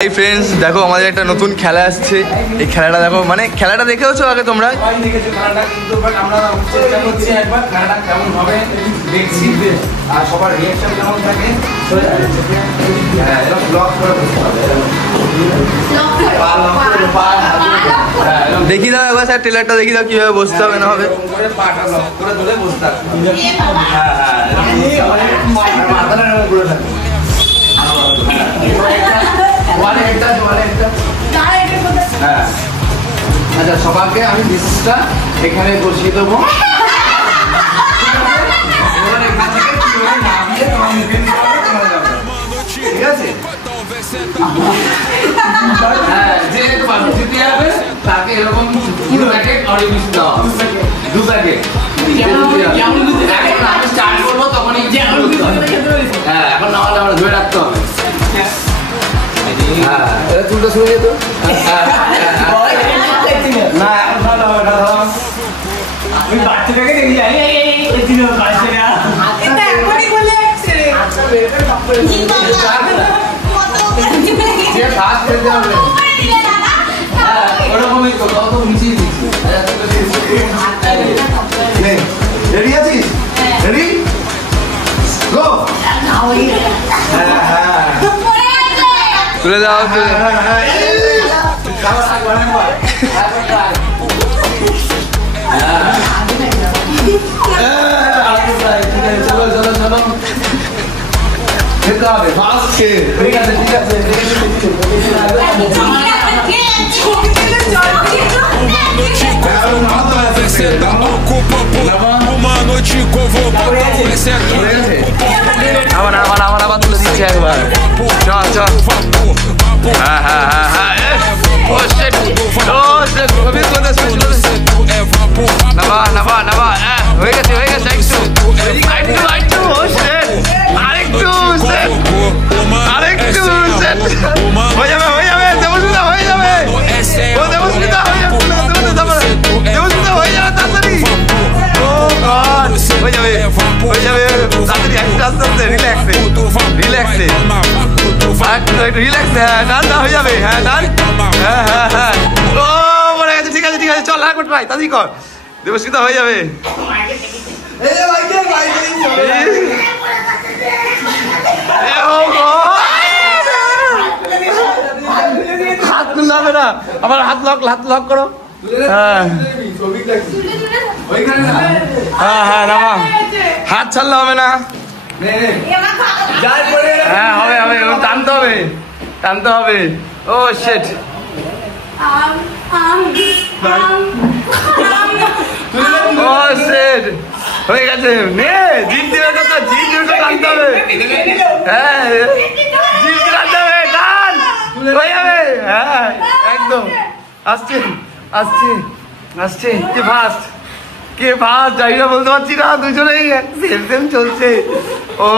hi friends देखो हमारे एक नतून खेला आसছে এই খেলাটা দেখো মানে খেলাটা দেখেওছো আগে তোমরা দেখেছো খেলাটা কিন্তু বাট আমরা চেষ্টা করছি একবার খেলাটা কেমন হবে দেখছি আর সবার রিঅ্যাকশন কেমন থাকে হ্যাঁ এটা ব্লগ করে বসতে হবে দেখি দাও একবার স্যার ট্রেলারটা দেখি দাও কিভাবে বসতে হবে না হবে করে পাটা লক করে ধরে বসতে হবে হ্যাঁ হ্যাঁ মাথাটা এরকম করে থাকে হ্যাঁ আচ্ছা সবাইকে আমি ডিসটা এখানে বসিয়ে দেবো ঠিক আছে হ্যাঁ যে জিতে যাবে তাকে এরকম পুরো প্যাকেট অরেঞ্জ জুস দেওয়া হবে 2 প্যাকেট আমি স্টার্ট করবো তখনই হ্যাঁ এখন না হলে আমরা ধরে রাখতে হবে হ্যাঁ এটা চুলটা শুনে যেত না এখন ভালো হবে না আমি বাচ্চাটাকে দেখি যাই এই দিন বাচ্চাটা এটা এখনই বলে আসছে রে যে ফাস্ট খেলতে হবে ওরকমই তো কত নিচেই দিচ্ছি রেডি আছিস রেডি গো তুলে দাও চলো চলো চলো খেতে হবে ফাস্ট ঠিক আছে ঠিক আছে Uma noite convocou আবার তুলে দিচ্ছি একবার চল চল হ্যাঁ হ্যাঁ হ্যাঁ হ্যাঁ নাবা হয়ে গেছে আরেকটু হয়ে যাবে দেবস্মিতা হয়ে যাবে তাড়াতাড়ি হয়ে যাবে তাড়াতাড়ি আস্তে আস্তে রিল্যাক্সে হ্যাঁ ডান হয়ে যাবে হ্যাঁ ডান হ্যাঁ ও মনে গেছে ঠিক আছে চল আর ট্রাই তাড়াতাড়ি কর দেবস্মিতা হয়ে যাবে হাত তুলতে হবে না আবার হাত লক করো হ্যাঁ হ্যাঁ নামা হাত ছাড়লে হবে না হ্যাঁ হবে টানতে হবে ও শেট ও শেট হয়ে গেছে নে জিভ দিবে কথা টানতে হবে হ্যাঁ জিভ টানতে হবে টান হয়ে যাবে হ্যাঁ একদম আসছে কে ফাস্ট জায়গা বলতে পারছি না দুজনেই সেম চলছে ও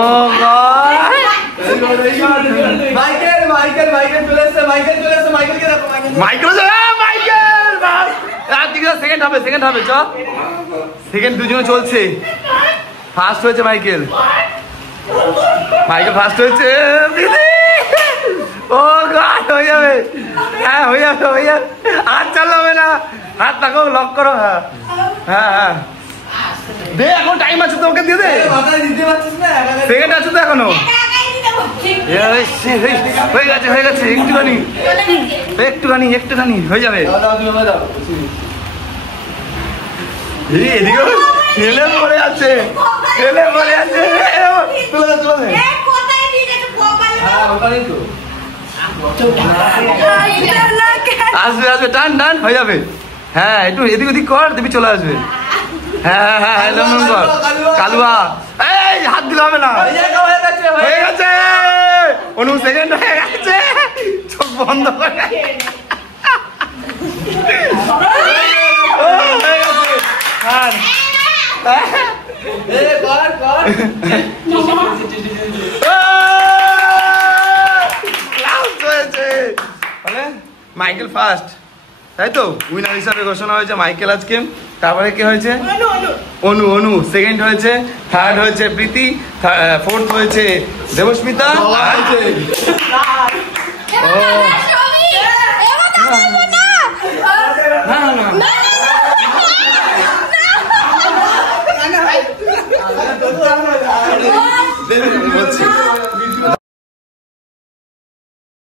সেকেন্ড হবে চ সেকেন্ড দুজনে চলছে ফার্স্ট হয়েছে মাইকেল ফার্স্ট হয়েছে ও গড হয়ে যাবে হ্যাঁ হয়ে যাবে হাত চাললে হবে না হাত লাগাও লক করো হ্যাঁ দে এখন টাইম আছে তো ওকে দিয়ে দে সেকেন্ড আছে তো এখনো হয়ে গেছে একটুখানি হয়ে যাবে এদিকে ছেলে পড়ে আছে আসবে টান হয়ে যাবে হ্যাঁ একটু এদিক ওদিক কর দেবী চলে আসবে হ্যাঁ কর কালুয়া এই হাত দিলে হবে না হয়ে গেছে অনু সেকেন্ড হয়ে গেছে চোখ বন্ধ করে মাইকেল ফার্স্ট তাই তো উইনার হিসাবে ঘোষণা হয়েছে মাইকেল আজকে তারপরে কি হয়েছে অনু সেকেন্ড হয়েছে থার্ড হয়েছে প্রীতি ফোর্থ হয়েছে দেবস্মিতা বলছি